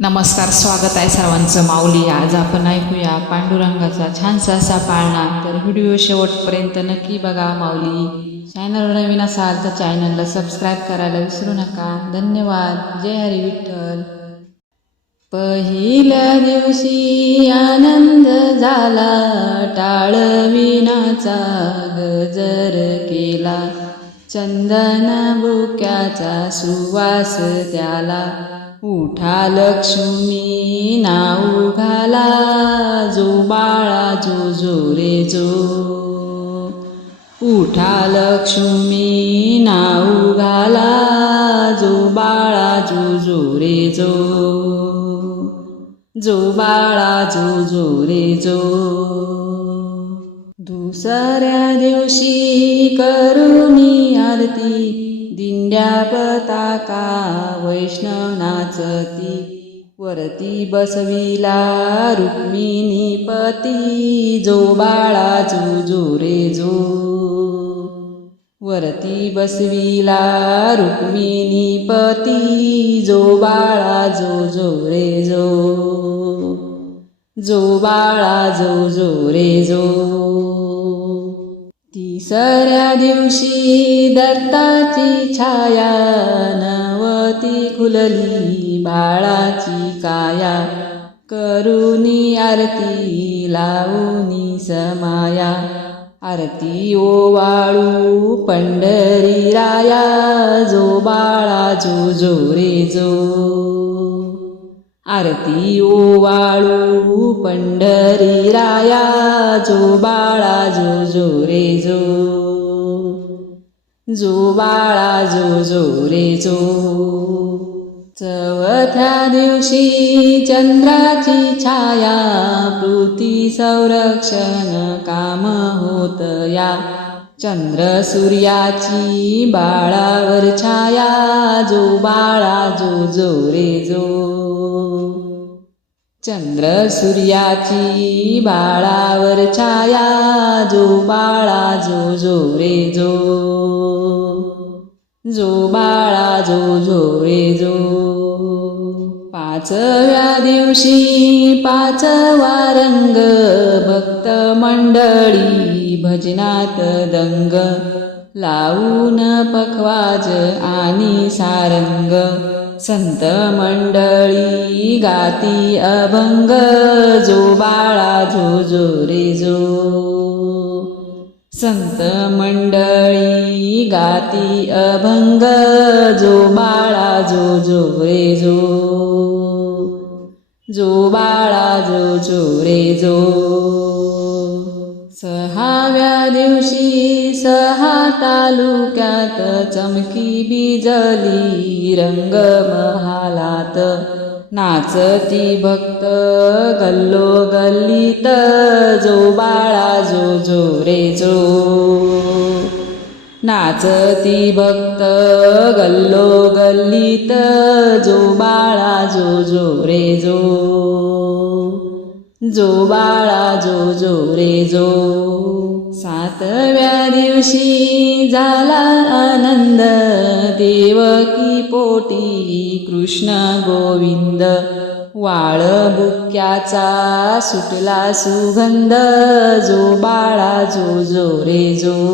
नमस्कार स्वागत आहे सर्वांचं. माऊली आज आपण ऐकूया पांडुरंगाचा छानसा असा पाळणा तर व्हिडिओ शेवटपर्यंत नक्की बघा माऊली. चॅनल नवीन असाल तर चॅनलला सबस्क्राईब करायला विसरू नका. धन्यवाद. जय हरी विठ्ठल. पहिल्या दिवशी आनंद झाला. टाळविनाचा गजर केला. चंदन बुक्याचा सुवास त्याला. उठा लक्ष्मी नाऊ घाला जो बाळा जो जो रे जो. उठा लक्ष्मी नाऊ घाला जो बाळा जो जो रे जो. जो बाळा जो जो रे जो. दुसऱ्या दिवशी करुणी आरती पताका वैष्णव नाचती वरती बसविला रुक्मिणी पती जो बाळा जो जो. रे जो वरती बसविला रुक्मिणी पती जो बाळा जो जो. रे जो जो बाळा जो जो रे जो. तिसऱ्या दिवशी दत्ताची छाया नवती खुलली बाळाची काया. करुणी आरती लावूनी समाया. आरती ओवाळू पंढरी राया जो बाळा जो जो रे जो आरती ओवाळू पंढरी राया जो बाळा जो जो रे जो. जो बाळा जो जो रे जो. चवथ्या दिवशी चंद्राची छाया पृथ्वी संरक्षण काम होत या. चंद्र सूर्याची बाळावर छाया जो बाळा जो जो रे जो. चंद्र सूर्याची बाळावर छाया जो बाळा जो जो रे जो. जो बाळा जो जो रे जो. पाचव्या दिवशी पाचवा रंग भक्त मंडळी भजनात दंग. लावून पखवाज आणि सारंग. संत मंडळी गाती अभंग जो बाळा जो जो रे जो. संत मंडळी गाती अभंग जो बाळा जो जो रे जो. जो बाळा जो जो रे जो. सहाव्या दिवशी सहा तालुक्यात चमकी बिजली रंग महालात. नाचती भक्त गल्लो गल्लीत जो बाळा जो जो रे जो. नाचती भक्त गल्लो गल्लीत जो बाळा जो जो रे जो. जो बाळा जो जो रे जो. सातव्या दिवशी झाला आनंद देवकी पोटी कृष्ण गोविंद. वाळ बुक्याचा सुटला सुगंध जो बाळा जो जो रे जो.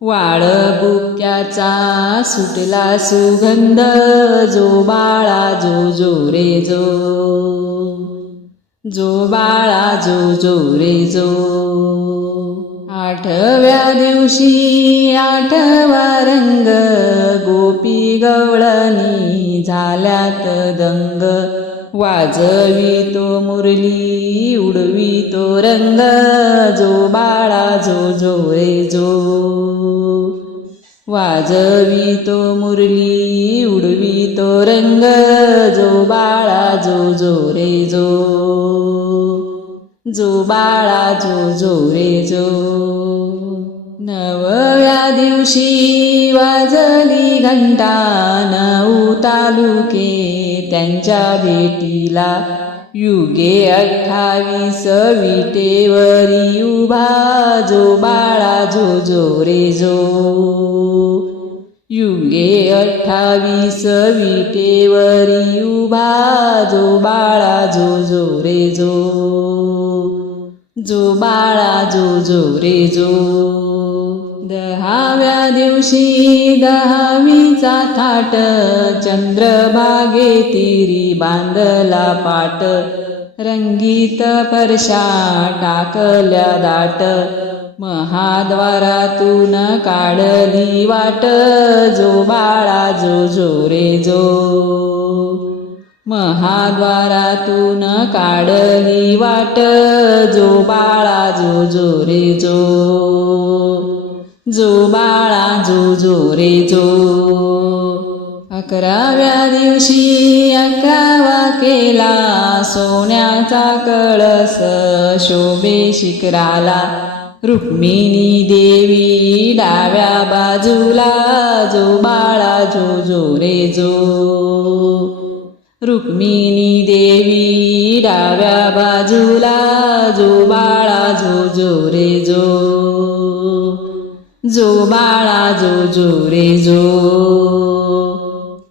वाळ बुक्याचा सुटला सुगंध जो बाळा जो जो रे जो. जो बाळा जो जो रे जो. आठव्या दिवशी आठवा रंग गोपी गवळणी झाल्यात दंग. वाजवी तो मुरली उडवी तो रंग जो बाळा जो जो रे जो. वाजवी तो मुरली उडवी तो रंग जो बाळा जो जो रे जो. जो बाळा जो जो रे जो. नवव्या दिवशी वाजली घंटा नऊ तालुके त्यांच्या भेटीला. युगे अठ्ठावीस विटेवरी उभा जो बाळा जो जो रे जो. युगे अठ्ठावीस विटेवरी उभा जो बाळा जो जो रे जो. जो बाळा जो जो रे जो. दहाव्या दिवशी दहावीचा थाट चंद्रभागे तिरी बांधला पाट. रंगीत परशा टाकल्या दाट. महाद्वारातून काढली वाट. जो बाळा जो जो रे जो. महाद्वारातून काढली वाट जो बाळा जो जो रे जो. जो बाळा जो जो रे जो. अकराव्या दिवशी अकरावा केला सोन्याचा कळस शोभे शिखराला. रुक्मिणी देवी डाव्या बाजूला जो बाळा जो जो रे जो. रुक्मिणी देवी डाव्या बाजूला जो बाळा जो जो रे जो. जो बाळा जो जो रे जो.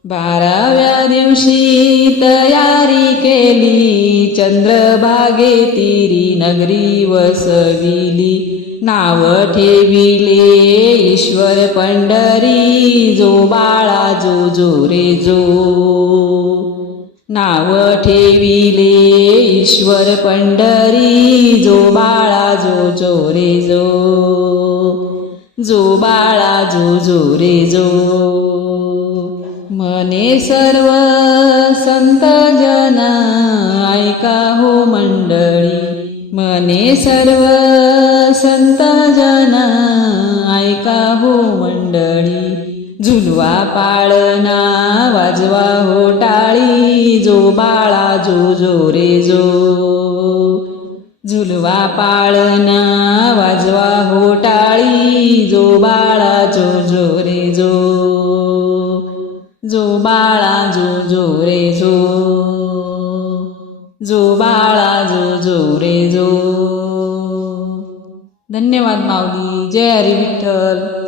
बाराव्या दिवशी तयारी केली चंद्रभागे तिरी नगरी वसविली. नाव ठेविले ईश्वर पंढरी जो बाळा जो जो रे जो. नाव ठेविले ईश्वर पंढरी जो बाळा जो जो रे जो. जो बाळा जो जो रे जो. मने सर्व संत जन ऐका हो मंडळी. मने सर्व संत जन ऐका हो मंडळी. झुलवा पाळणा वाजवा हो जो बाळा जो जो रे जो. झुलवा पाळणा वाजवा होटाळी जो बाळा जो जो रे जो. जो बाळा जो जो रे जो. जो बाळा जो जो रे जो. धन्यवाद माऊली. जय हरी विठ्ठल.